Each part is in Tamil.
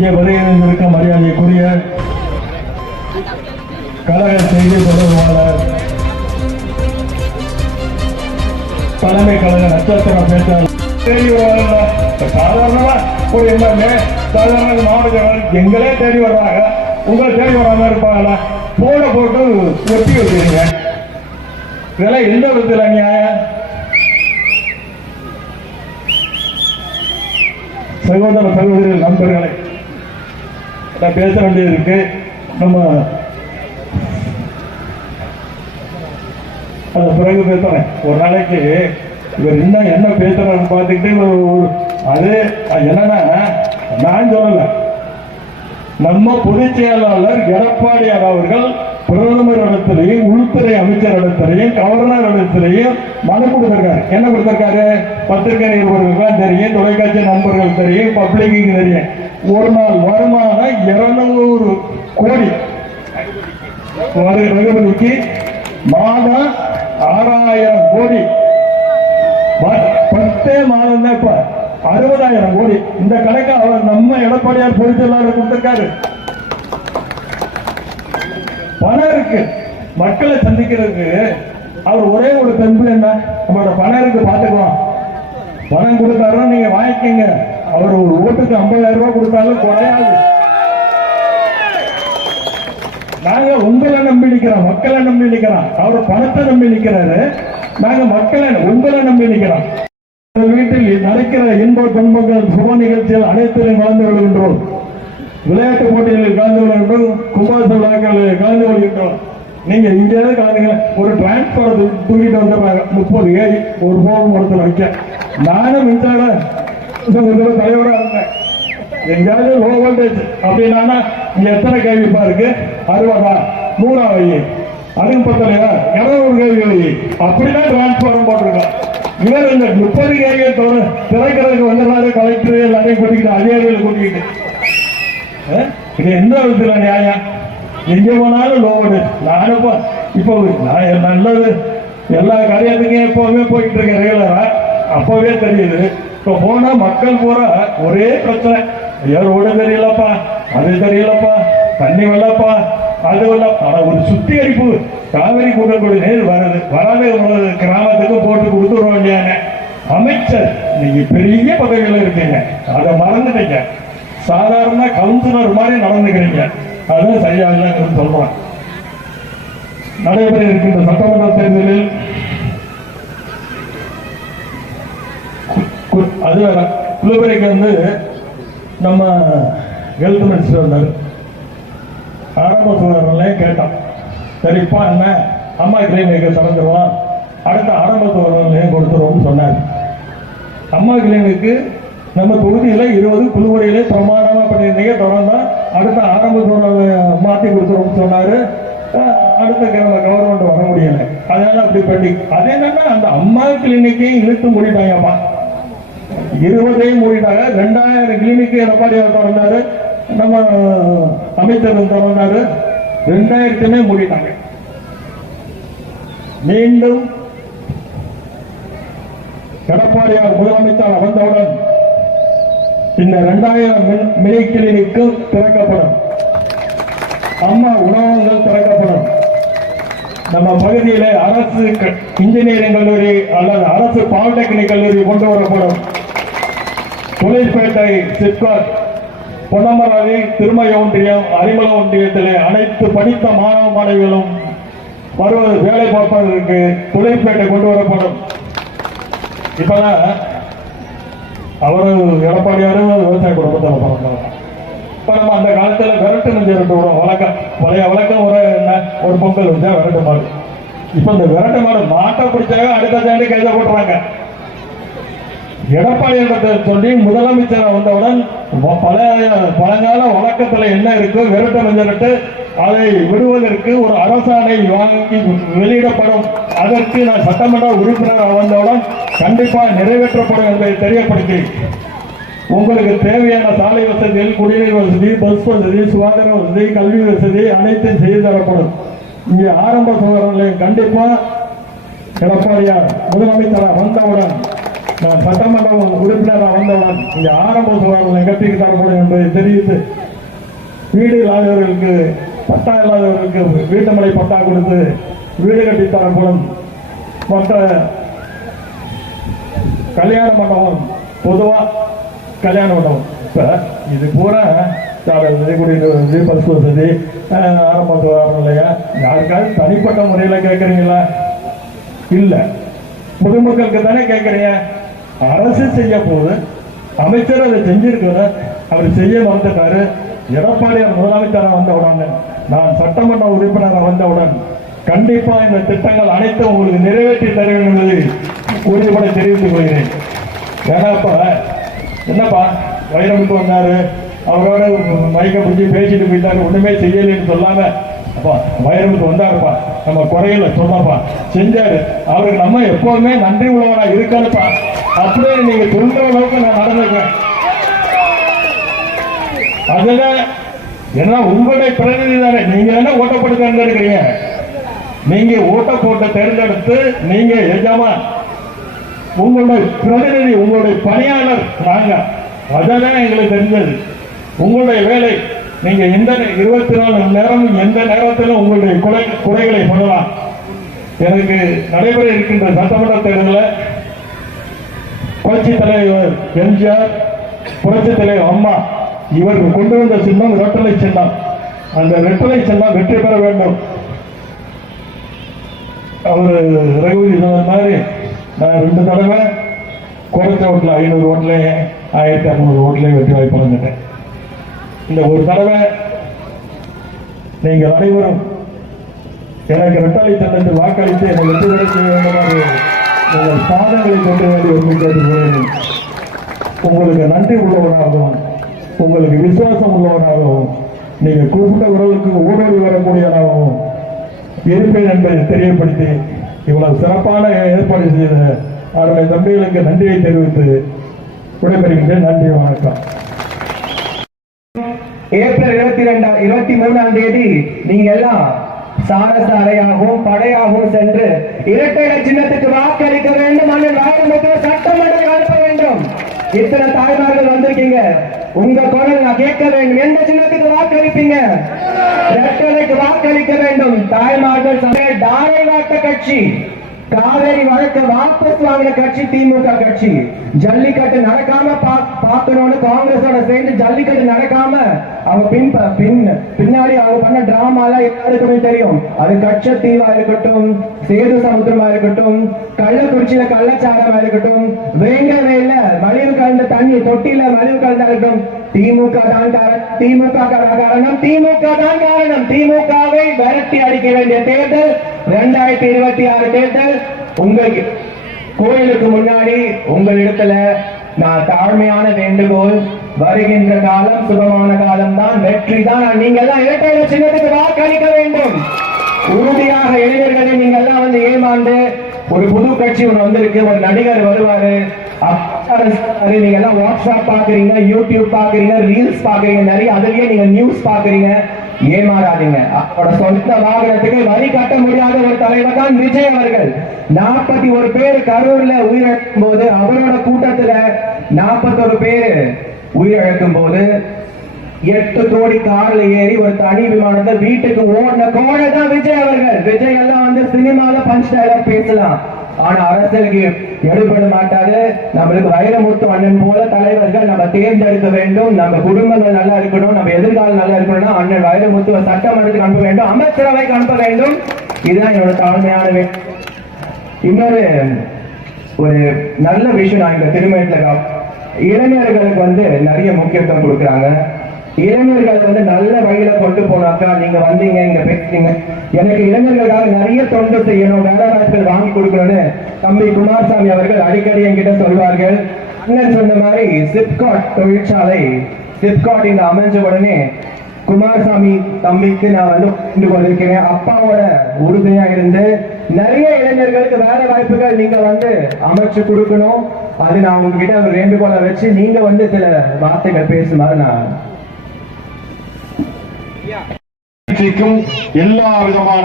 இங்கே வருகின்ற மரியாதைக்குரிய கழக செய்தி தொடர்பாளர், தலைமை கழக நட்சத்திர பேச்சாளர் தேடி வருவாங்க. சாதாரணமா ஒரு எம்எல்ஏ சாதாரண மாவட்ட எங்களே தேடி வர்றாங்க, உங்களை தேடி வராம இருப்பாங்களா? போன போட்டு ஒட்டி வச்சுருங்க. இதெல்லாம் எந்த விதத்துல நியாயம்? சகோதர சகோதரிகள் நண்பர்களை நான் பேச வேண்டியது இருக்கு. நம்ம அது பிறகு பேசுறேன். ஒரு நாளைக்கு இவர் இன்னும் என்ன பேசுறாரு பார்த்துக்கிட்டு அது என்னன்னா, நான் சொல்லல, நம்ம பொதுச் செயலாளர் எடப்பாடியார் அவர்கள் பிரதமர் இடத்திலையும் உள்துறை அமைச்சர் இடத்திலையும் கவர்னர் இடத்திலையும் மனு கொடுத்திருக்காரு. என்ன கொடுத்திருக்காரு? பத்திரிகை நிருபர்களுக்கு தெரியும், தொலைக்காட்சி நண்பர்கள் தெரியும், பப்ளிக்கு தெரியும். ஒரு நாள் வருமானம் 200 கோடி, ரகுபதிக்கு மாதம் 6000 கோடி, 10 மாதம் தான் இப்ப 60,000 கோடி. இந்த கணக்கு அவர் நம்ம எடப்பாடியார் பொதுச் செயலாளர் கொடுத்திருக்காரு. பணம் இருக்கு, மக்களை சந்திக்கிறதுக்கு அவர் ஒரே ஒரு பண்பு என்ன, நம்மளோட பணம் இருக்கு பாத்துக்கலாம், பணம் கொடுத்தாரும் நீங்க வாங்கிக்கங்க. அவர் ஒரு ஓட்டுக்கு 50,000 ரூபாய் கொடுத்தாலும் குறையாது. நாங்க உங்களை நம்பி நிக்கிறோம், மக்களை நம்பி நிக்கிறோம். அவர் பணத்தை நம்பி நிக்கிறாரு, நாங்க மக்களை உங்களை நம்பி நிக்கிறோம். வீட்டில் நடக்கிற இன்ப துன்பங்கள் சுப நிகழ்ச்சிகள் அனைத்திலும் கலந்து கொள்கின்றோம். விளையாட்டு போட்டிகளில் கலந்து கொள்கின்றோம், கும்பாச விழாக்களில் கலந்து கொள்கின்றோம். நீங்க இங்கேயாவது கலந்துங்க. ஒரு டிரான்ஸ்பர் தூக்கிட்டு வந்துடுறாங்க, 30 ஏறி ஒரு போகும் இடத்துல வைக்க. நானும் மின்சார தலைவராக இருந்தேன். எங்கேயாவது லோ வோல்டேஜ் அப்படின்னா இங்க எத்தனை கேள்விப்பா இருக்கு? 60, 3 அதுக்கு பத்தலையா 200 கேள்வி அப்படிதான் டிரான்ஸ்பர் போட்டிருக்கோம். இவர் இந்த 30 கேள்வியை திறக்கிறதுக்கு வந்துடுறாரு. கலெக்டர் எல்லாரையும் கூட்டிக்கிட்டு, அதிகாரிகளை கூட்டிக்கிட்டு, இது எந்த விதத்துல நியாயம்? எங்க போனாலும் லோடு. நானும் இப்போ நல்லது எல்லா காரியத்துக்கும் எப்பவுமே போயிட்டு இருக்கேன் ரெகுலரா, அப்பவே தெரியுது. இப்போ போனா மக்கள் பூரா ஒரே பிரச்சனை, ஐயோ ரோடு தெரியலப்பா, அது தெரியலப்பா, தண்ணி வரலப்பா, அது வரல. ஆனா ஒரு சுத்திகரிப்பு காவிரி கூட்டக்கூடிய நீர் வருது, வராத கிராமத்துக்கு போட்டு கொடுத்துருவோம் இல்லையானே. அமைச்சர் நீங்க பெரிய பதவியில் இருக்கீங்க, அதை மறந்துட்டீங்க. சாதாரண கவுன்சிலர் மாதிரி நடந்துக்கிறீங்க, அதுவும் சரியா இல்லைன்னு சொல்றேன். நடைபெற இருக்கின்ற சட்டமன்ற தேர்தலில் அது குழுவரைக்கு வந்து நம்ம ஹெல்த் மினிஸ்டர் வந்தார். ஆரம்ப சுகாதாரம் கேட்டோம், சரிப்பா என்ன அம்மா கிளினிக்கு திறந்துருவோம், அடுத்த ஆரம்ப சுகாதாரம் கொடுத்துருவோம்னு சொன்னார். அம்மா கிளினிக்கு நம்ம தொகுதியில 20 குழுவரையிலே பிரமாணமா பண்ணியிருந்தீங்க, தொடர்ந்தா அடுத்த ஆரம்ப சுகாதாரம் மாற்றி கொடுத்துருவோம்னு சொன்னாரு. அடுத்த கவர்மெண்ட் வர முடியல, அதனால அப்படி பண்ணி அது என்னன்னா அந்த அம்மா கிளினிக்கையும் இழுத்து மூடிட்டாங்கப்பா. 20ஐயும் மூடிட்டாங்க. 2000 கிளினிக்கு எடப்பாடியார் திறந்தாரு, நம்ம அமைச்சர் திறந்தாரு, 2000 மூடிட்டாங்க. மீண்டும் எடப்பாடியார் முதலமைச்சர் வந்தவுடன் இந்த 2000 மினி கிளினிக்கு திறக்கப்படும், அம்மா உணவகங்கள் திறக்கப்படும். நம்ம பகுதியில் அரசு இன்ஜினியரிங் கல்லூரி அல்லது அரசு பாலிடெக்னிக் கல்லூரி கொண்டு வரப்படும். தொழிற்பேட்டை, சிப்காட், பொன்னமராவதி, திருமய ஒன்றியம், அரிமள ஒன்றியத்திலே அனைத்து படித்த மாணவ மாணவிகளும் வருவது வேலை பார்ப்பதற்கு தொழிற்பேட்டை கொண்டு வரப்படும். இப்பதான் அவரு எடப்பாடியாரும் விவசாய குடும்பத்தில் பிறந்தவர். இப்ப நம்ம அந்த காலத்துல விரட்டு நெஞ்சு விடும் வழக்கம், பழைய வழக்கம் ஒரு பொங்கல் வச்சா விரட்டு மாடு. இப்ப இந்த விரட்டு மாடு மாட்டை பிடிச்சாங்க, அடுத்த தாண்டி கைதை போட்டுறாங்க. எடப்பாடியிடத்தை சொல்லி முதலமைச்சர் வந்தவுடன் பழங்கால வழக்கத்துல என்ன இருக்கு, விரட்டு நெஞ்சு அதை விடுவதற்கு ஒரு அரசாணை வாங்கி வெளியிடப்படும். அதற்கு நான் சட்டமன்ற உறுப்பினர் வந்தவுடன் கண்டிப்பா நிறைவேற்றப்படும் என்பதை தெரியப்படுத்தி, உங்களுக்கு தேவையான சாலை வசதிகள், குடிநீர் வசதி, பஸ் வசதி, சுகாதார வசதி, கல்வி வசதி அனைத்தும் செய்து தரப்படும். இங்கே ஆரம்ப சுகாதார நிலையம் கண்டிப்பா எடப்பாடியார் முதலமைச்சராக வந்தவுடன் நான் சட்டமன்ற உறுப்பினராக வந்தவன் இங்கே ஆரம்ப சுகாதாரம் நிகழ்ச்சிக்கு தரப்படும் என்பதை தெரிவித்து வீடு இல்லாதவர்களுக்கு பட்டா இல்லாதவர்களுக்கு வீட்டுமனை பட்டா கொடுத்து வீடு கட்டி தரப்படும். மற்ற கல்யாண மண்டபம் பொதுவாக கல்யாண மண்டபம் இப்போ இது பூரா பஸ் வசதி ஆரம்ப சுகாதாரம் நிலையம் யாருக்காவது தனிப்பட்ட முறையில் கேட்குறீங்களா? இல்லை, பொதுமக்களுக்கு தானே கேட்குறீங்க. அரசு செய்ய போது அமைச்சர் அதை செஞ்சிருக்கிறார், அவர் செய்ய மறந்துட்டாரு. எடப்பாடியார் முதலமைச்சராக வந்தவுடன், நான் சட்டமன்ற உறுப்பினராக வந்தவுடன் கண்டிப்பா இந்த திட்டங்கள் அனைத்தும் உங்களுக்கு நிறைவேற்றி தருவேன் என்பதை உறுதிபட தெரிவித்துக் கொள்கிறேன். ஏன்னாப்பா என்னப்பா வைரமுத்து வந்தாரு, அவரோட மைக்க பிடிச்சி பேசிட்டு போயிட்டாரு, ஒண்ணுமே செய்யலைன்னு சொல்லாம அப்பா வைரமுத்து வந்தாருப்பா, நம்ம குறையில சொன்னப்பா செஞ்சாரு, அவருக்கு நம்ம எப்போதுமே நன்றி உள்ளவனா இருக்காதுப்பா அப்படியே நீங்க சொல்ற அளவுக்கு நான் நடந்துக்கிறேன். அதுல என்ன உங்களுடைய பிரதிநிதி தானே, நீங்க என்ன ஓட்டப்பட்டு தேர்ந்தெடுக்கிறீங்க, நீங்க ஓட்ட போட்ட தேர்ந்தெடுத்து நீங்க எஜமான், உங்களுடைய பிரதிநிதி உங்களுடைய பணியாளர் நாங்க, அதான் எங்களுக்கு தெரிஞ்சது. உங்களுடைய வேலை நீங்க எந்த 24 மணி நேரம் எந்த நேரத்திலும் உங்களுடைய குறைகளை சொல்லலாம். எனக்கு நடைபெற இருக்கின்ற சட்டமன்ற தேர்தலில் புரட்சி தலைவர் எம்ஜிஆர், புரட்சி தலைவர் அம்மா இவர்கள் கொண்டு வந்த சின்னம் ரெட்டலை சின்னம். அந்த ரெட்டலை சின்னம் வெற்றி பெற வேண்டும். அவர் ரகுபதி சொன்ன மாதிரி நான் 2 தடவை குறைச்ச ஓட்டில் 500 ஓட்டுலையும் 1600 ஓட்டுலையும் வெற்றி வாய்ப்பு வந்துட்டேன். இந்த ஒரு தடவை நீங்கள் அனைவரும் எனக்கு ரெட்டலை சின்னத்தில் வாக்களித்து என்னை வெற்றி பெற செய்ய வேண்டும். உங்கள் சாதனைகளை கொண்டு வேண்டி ஒன்று கேட்டுக்கொள்கிறேன். உங்களுக்கு நன்றி உள்ளவனாகவும் உங்களுக்கு விசுவாசம் உள்ளவனாகவும் நீங்கள் கூப்பிட்ட உறவுக்கு ஊடுருவி வரக்கூடியவனாகவும் இருப்பேன் என்பதை தெரியப்படுத்தி இவ்வளவு சிறப்பான ஏற்பாடு செய்த அவருடைய தம்பிகளுக்கு நன்றியை தெரிவித்து விடைபெறுகின்றேன். நன்றி, வணக்கம். ஏப்ரல் 23ஆம் தேதி நீங்க எல்லாம் சாரசாலையாகவும் படையாகவும் சென்று இரட்டை இலை சின்னத்துக்கு வாக்களிக்க வேண்டும். அண்ணன் வைரமுத்து சட்டமன்றத்தில் அனுப்ப வேண்டும். இத்தனை தாய்மார்கள் வந்திருக்கீங்க, உங்க குரல் நான் கேட்க வேண்டும். எந்த சின்னத்துக்கு வாக்களிப்பீங்க? இரட்டைக்கு வாக்களிக்க வேண்டும். தாய்மார்கள் தாரை வாட்ட கட்சி, காவேரி வழக்கு வாபஸ் வாங்கின கட்சி திமுக கட்சி. ஜல்லிக்கட்டு நடக்காம பார்க்கணும்னு காங்கிரஸோட சேர்ந்து ஜல்லிக்கட்டு நடக்காம அவங்க பின்னாடி அவங்க பண்ண டிராமா எல்லாம் எல்லாருக்குமே தெரியும். அது கச்சத்தீவா இருக்கட்டும், சேது சமுத்திரமா இருக்கட்டும், கள்ளக்குறிச்சியில கள்ளச்சாரமா இருக்கட்டும், வேங்கவேல மலிவு கலந்த தண்ணி தொட்டில மலிவு கலந்தா இருக்கட்டும், திமுக தான் காரணம், திமுக தான் காரணம். திமுகவை விரட்டி அடிக்க வேண்டிய தேர்தல் 2026 தேர்தல். உங்க கோயிலுக்கு முன்னாடி உங்களிடத்துல நான் தாழ்மையான வேண்டுகோள், வருகின்ற காலம் சுகமான காலம் தான், வெற்றி தான். நீங்க எல்லாம் இரட்டை இலை சின்னத்துக்கு வாக்களிக்க வேண்டும். உறுதியாக இளைஞர்களை நீங்க எல்லாம் வந்து ஏமாந்து ஒரு புது கட்சி ஒன்று வந்திருக்கு, ஒரு நடிகர் வருவாரு, நீங்க எல்லாம் வாட்ஸ்அப் பாக்குறீங்க, யூடியூப் பாக்குறீங்க, ரீல்ஸ் பாக்குறீங்க, நிறைய அதுலயே நீங்க நியூஸ் பாக்குறீங்க. ஏமாறாதீங்க. அவரோட சொந்த வாகனத்துக்கு வரி கட்ட முடியாத ஒரு தலைவர் தான் விஜய் அவர்கள். 41 பேர் கரூர்ல உயிரிழக்கும் போது, அவரோட கூட்டத்துல 41 பேர் உயிரிழக்கும் போது 8 கோடி கார்ல ஏறி ஒரு தனி விமானத்தை வீட்டுக்கு ஓடின கோடை தான் விஜய் அவர்கள். விஜய் எல்லாம் வந்து சினிமால பஞ்ச் டயலாக் பேசலாம், ஆனா அரசியலுக்கு எடுபட மாட்டாரு. நம்மளுக்கு வைரமுத்து அண்ணன் போல தலைவர்கள் நம்ம தேர்ந்தெடுக்க வேண்டும். நம்ம குடும்பங்கள் நல்லா இருக்கணும், நம்ம எதிர்காலம் நல்லா இருக்கணும்னா அண்ணன் வைரமுத்துவ சட்டமன்றத்துக்கு அனுப்ப வேண்டும், அமைச்சரவைக்கு அனுப்ப வேண்டும். இதுதான் என்னோட தாழ்மையான. இன்னொரு ஒரு நல்ல விஷயம் நான் இந்த திருமணத்துல இளைஞர்களுக்கு வந்து நிறைய முக்கியத்துவம் கொடுக்குறாங்க. இளைஞர்கள் வந்து நல்ல வழியில கொண்டு போனாக்கா, நீங்க வந்தீங்க இங்க பேசுறீங்க, எனக்கு இளைஞர்களுக்காக நிறைய தொண்டு செய்யணும், வேலை வாய்ப்புகள் வாங்கி கொடுக்கணும்னு தம்பி குமாரசாமி அவர்கள் அடிக்கடி என்கிட்ட சொல்வார்கள். அண்ணன் சொன்ன மாதிரி சிப்காட் தொழிற்சாலை, சிப்காட் இங்க அமைஞ்ச உடனே குமாரசாமி தம்பிக்கு நான் வந்து கொண்டிருக்கிறேன். அப்பாவோட உறுதியா இருந்து நிறைய இளைஞர்களுக்கு வேலை வாய்ப்புகள் நீங்க வந்து அமைச்சு கொடுக்கணும். அது நான் உங்ககிட்ட ஒரு வேண்டுகோளை வச்சு நீங்க வந்து சில வார்த்தைகள் பேசுமாறு நான் எல்லா விதமான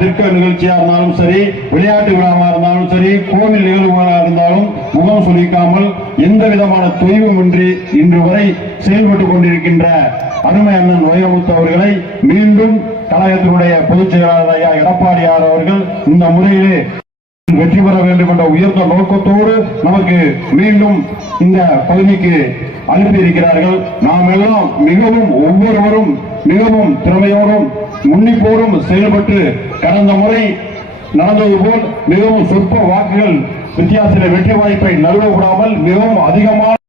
திருக்க நிகழ்ச்சியா இருந்தாலும் சரி, விளையாட்டு விழாவா இருந்தாலும் சரி, கோவில் நிகழ்வுகளா இருந்தாலும் முகம் சுளிக்காமல் எந்த விதமான தொய்வுமின்றி இன்று வரை செயல்பட்டுக் கொண்டிருக்கின்ற அருமை அண்ணன் வைரமுத்து அவர்களை மீண்டும் கழகத்தினுடைய பொதுச் செயலாளர் ஐயா எடப்பாடியார் அவர்கள் இந்த முறையிலே வெற்றி பெற வேண்டும் என்ற உயர்ந்த நோக்கத்தோடு நமக்கு மீண்டும் இந்த பகுதிக்கு அனுப்பியிருக்கிறார்கள். நாம் எல்லாம் மிகவும் ஒவ்வொருவரும் மிகவும் திறமையோடும் முன்னிப்போடும் செயல்பட்டு கடந்த முறை நடந்தது போல் மிகவும் சொற்ப வாக்குகள் வித்தியாசத்தில் வெற்றி வாய்ப்பை நழுவ விடாமல் மிகவும் அதிகமான